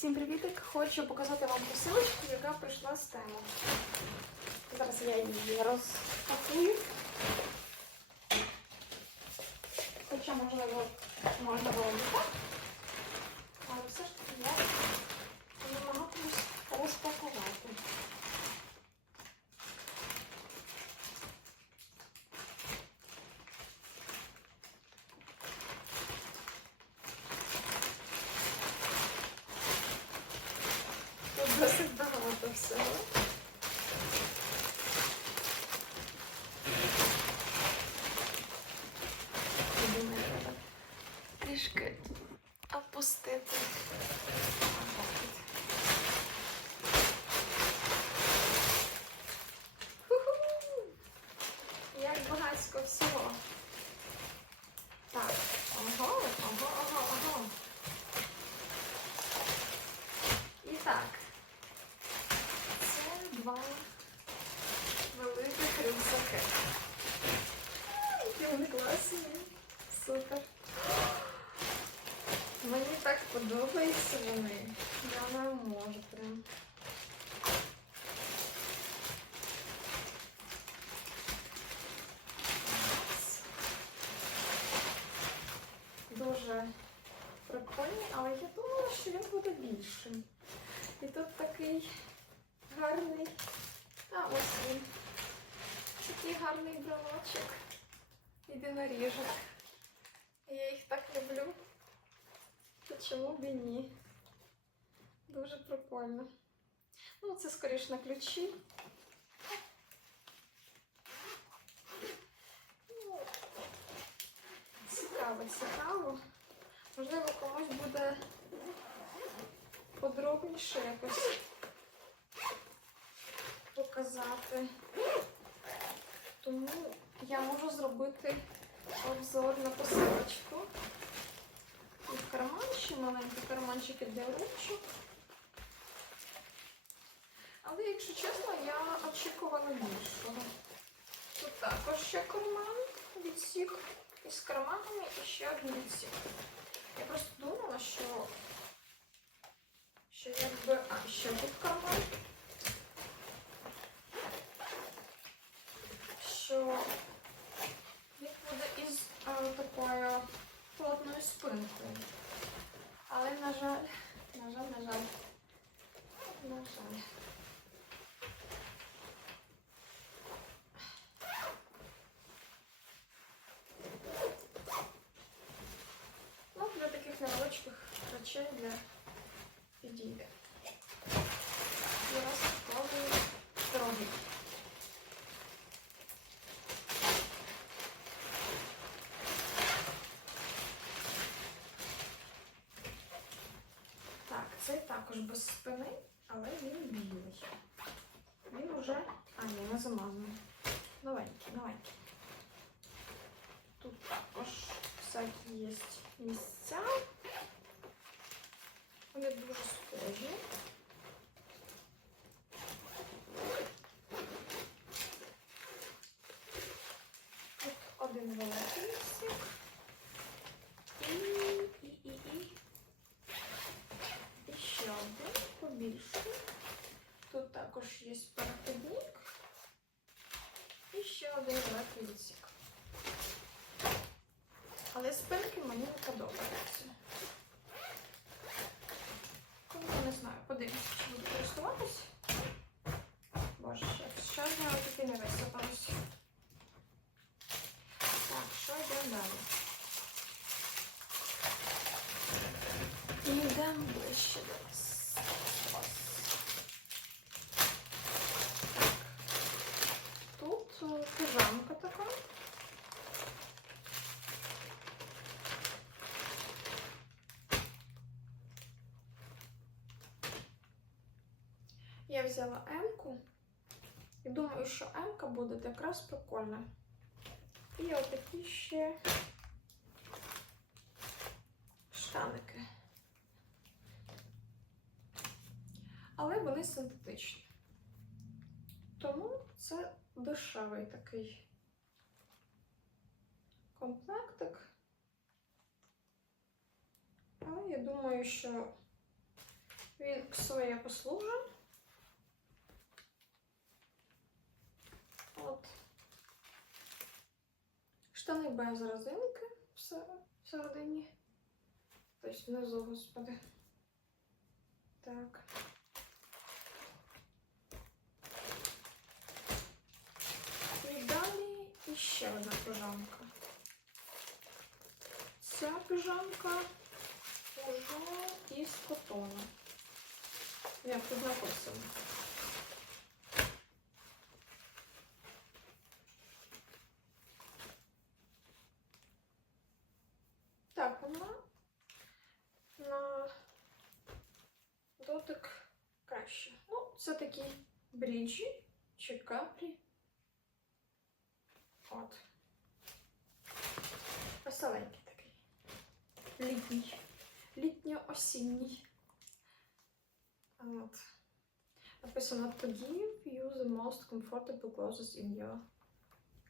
Всім привітик! Хочу показати вам посилочку, яка прийшла з тему. Зараз я її розпакую. Хоча, можливо, можна було не так. Але все ж таки я намагатимусь розпакувати. So. Більшим. І тут такий гарний. А ось він. Такий гарний брелочок. Єдиноріжок. Я їх так люблю. То чому б і ні? Дуже прикольно. Ну, це скоріш на ключі. Ну, Цікаво, цікаво. Можливо, комусь буде подробніше якось показати. Тому я можу зробити обзор на посилочку. Тут карманчик, маленький карманчики для ручок. Але, якщо чесно, я очікувала більшого. Тут також ще карман, відсік із карманами і ще один відсік. Я просто думала, що, що якби... Ще тут. Що він буде із а, такою плотною спинкою. Але, на жаль, на жаль, на жаль, на жаль. Ну, для таких невеличких речей для підійде. І розкладую дороги. Так, цей також без спини, але він білий. Він уже... А, ні, не замазаний. Новенький, новенький. Тут також всякі є місця. Вони дуже схожі. Тут один великий відсік. І, і, і, і. І ще один. Тут також є переходник. І ще один великий відсік. Але спинки мені не подобаються. Тому не знаю, подивимось, чи буду користуватись. Боже, ще, з мене таки не висипалось. Так, що йдемо далі? І йдемо ближче. До вас. Так. Тут е, пижамка така. Я взяла М-ку і думаю, що М-ка буде якраз прикольна. І отакі ще штаники. Але вони синтетичні. Тому це дешевий такий комплектик. Але я думаю, що Він своє послужив. От. Штани без резинки всер- всередині. Тобто внизу, господи. Так. І далі іще одна пижамка. Ця пижамка уже із котону. Як тут написано. Так, вона на дотик краще. Ну, це такі бріджі чи каплі. От. Веселенький такий. Літній. Літньо-осінній. От. Написано to give you the most comfortable clothes in your.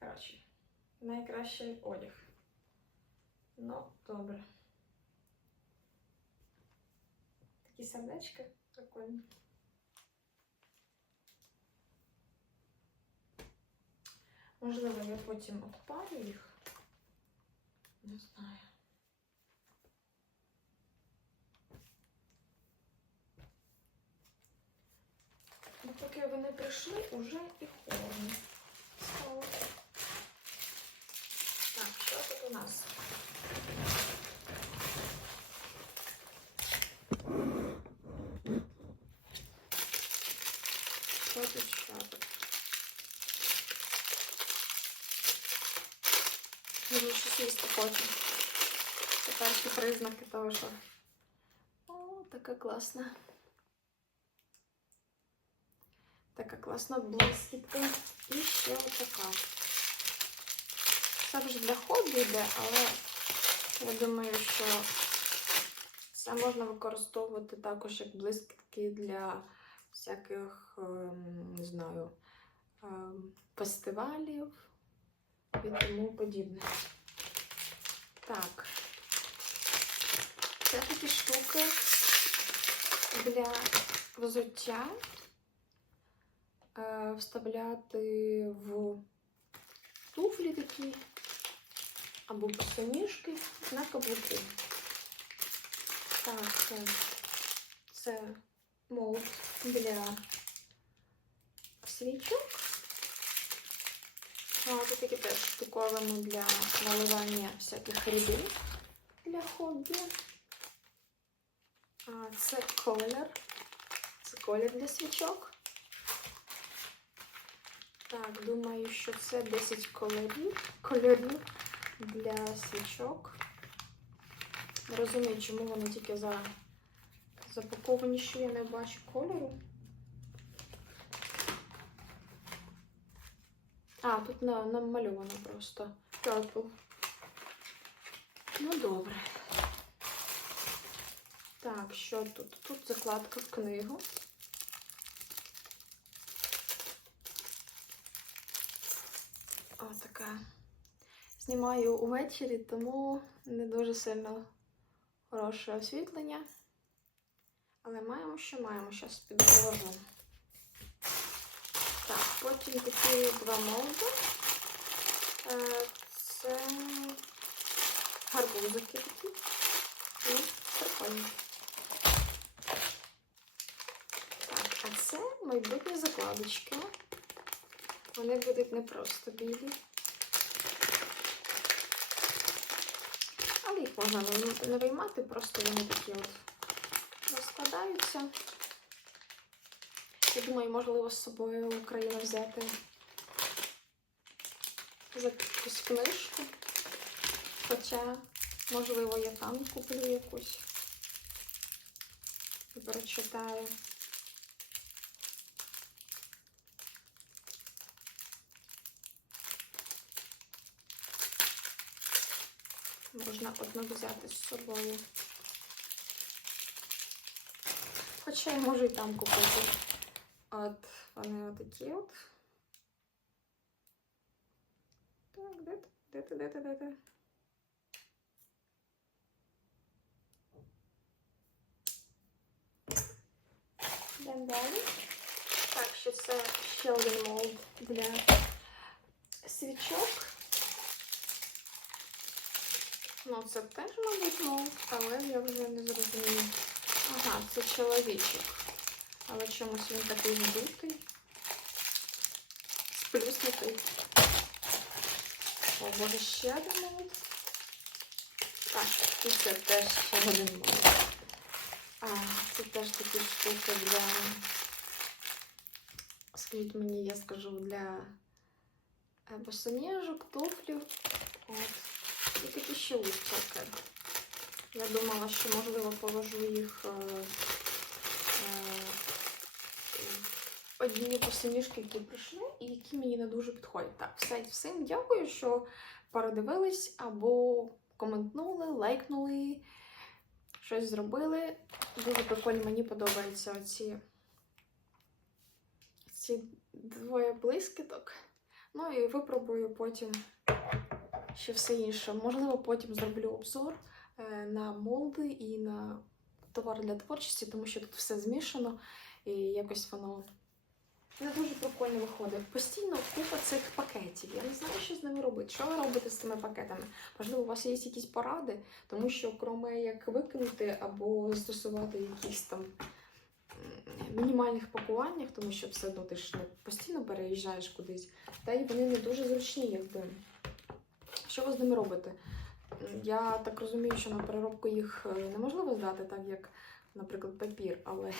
Коротше, найкращий одяг. Ну, добре. Такі сердечки прикольні. Можливо, я потім обпарю їх. Не знаю. Ну, поки вони прийшли, уже і холодно. Так, що тут у нас? Що тут, що тут? Дуже щось їсти хочу. Це перші признаки того, що. О, така класна. Така класна блискітка. І ще отака. Це вже для хобі йде, але я думаю, що це можна використовувати також як блискітки для всяких, ем, не знаю, ем, фестивалів і тому подібне. Так. Це такі штуки для взуття е, вставляти в туфлі такі або босоніжки на каблуки. Так, це, це молд для свічок. А, це такі теж штуковини для наливання всяких рідин для хобі. А, це колір. Це колір для свічок. Так, думаю, що це 10 кольорів, кольорів для свічок. Не розумію, чому вони тільки за запаковані, що я не бачу кольору. А, тут на, намальовано просто purple. Ну, добре. Так, що тут? Тут закладка в книгу. О, така. Знімаю увечері, тому не дуже сильно хороше освітлення. Але маємо, що маємо. Зараз підголожу. Потім такі два молди. Е, Це гарбузики такі. Ну, прикольно. Так, а це майбутні закладочки. Вони будуть не просто білі. Але їх можна не виймати, просто вони такі от розкладаються. Я думаю, можливо, з собою в Україну взяти за якусь книжку. Хоча, можливо, я там куплю якусь і прочитаю. Можна одну взяти з собою. Хоча я можу і там купити. От вони отакі от. Так, де ти? Де ти, де ти, де ти? йдемо далі. Так, що це ще один молд для свічок. Ну, це теж, мабуть, молд, але я вже не зрозумію. Ага, це чоловічок. Але чомусь він такий здутий. Сплюснутий. О, боже, ще один молд. Так, і це теж ще один молд. А, це теж такі штуки для. Скажіть мені, я скажу, для е, босоніжок, туфлів. От. І такі ще лустяки. Я думала, що можливо положу їх е, е, одні босоніжки, які прийшли, і які мені не дуже підходять. Так, все, всім дякую, що передивились або коментнули, лайкнули, щось зробили. Дуже прикольно, мені подобаються оці ці двоє блискіток. Ну і випробую потім ще все інше. Можливо, потім зроблю обзор е, на молди і на товар для творчості, тому що тут все змішано і якось воно не дуже прикольно виходить. Постійно купа цих пакетів. Я не знаю, що з ними робити. Що ви робите з цими пакетами? Можливо, у вас є якісь поради, тому що, кроме як викинути або застосувати якісь там мінімальних пакуваннях, тому що все одно ти ж не постійно переїжджаєш кудись, та й вони не дуже зручні, якби. Що ви з ними робите? Я так розумію, що на переробку їх е, неможливо здати, так як, наприклад, папір, але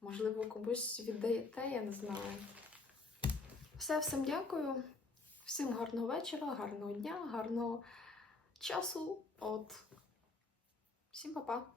можливо комусь віддаєте, я не знаю. Все, всім дякую. Всім гарного вечора, гарного дня, гарного часу. От. Всім па-па.